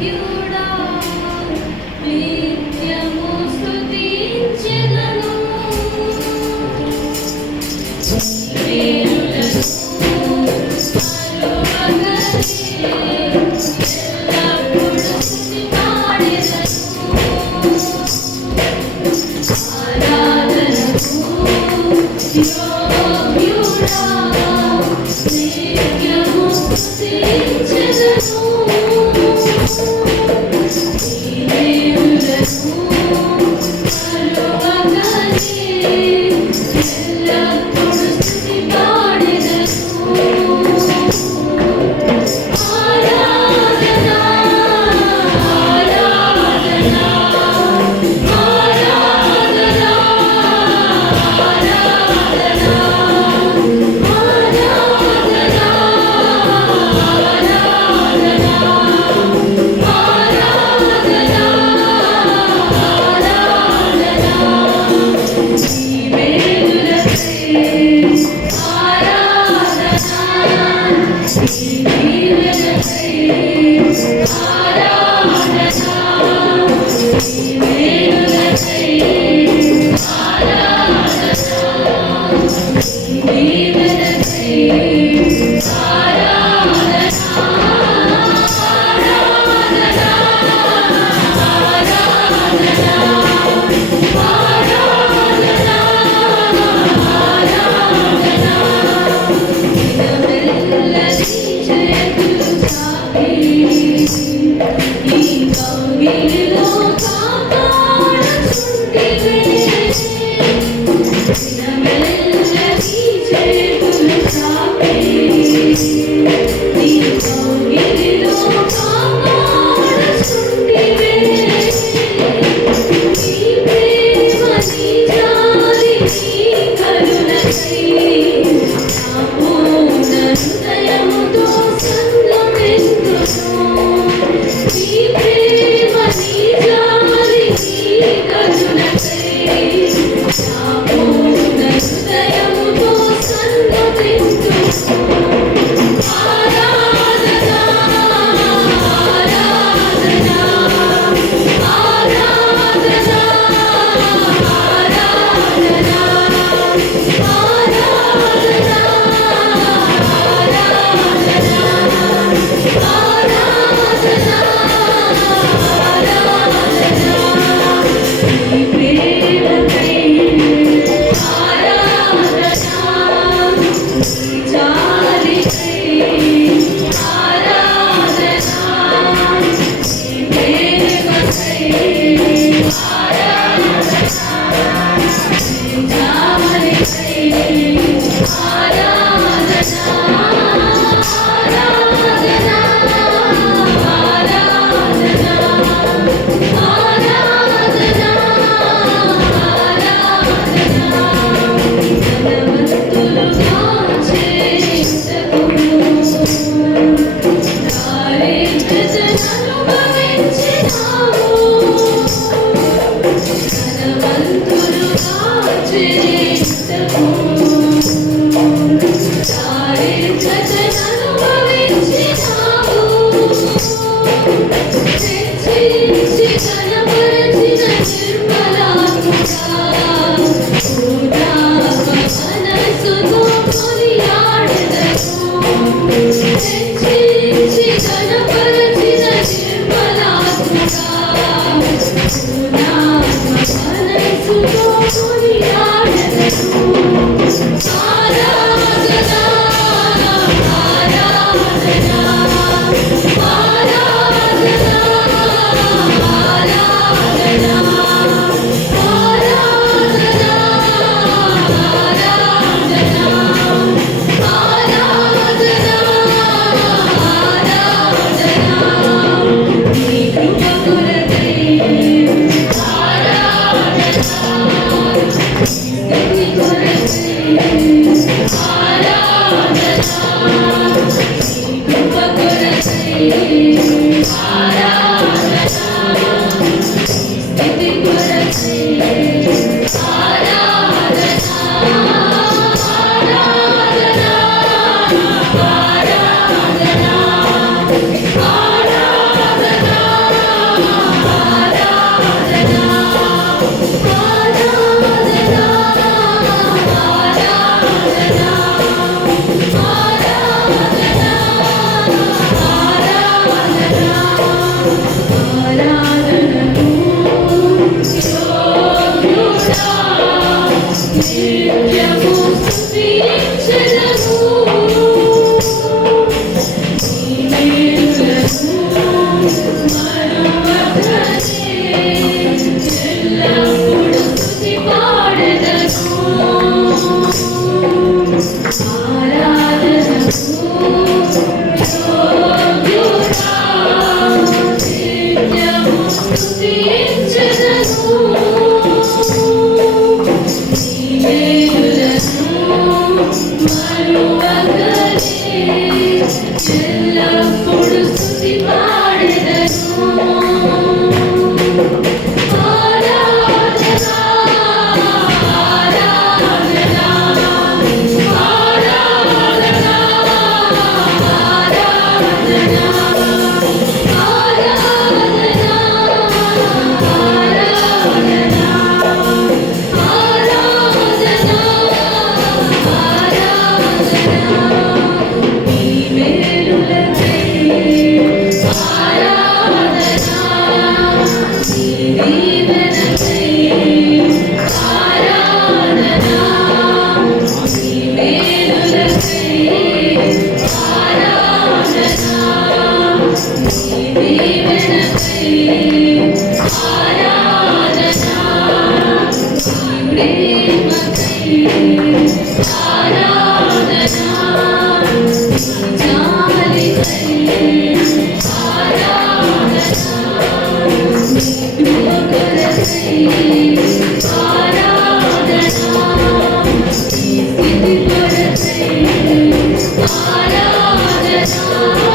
you. You. செல்லம் பொழுது பாடுதோ Oh, no, no, no.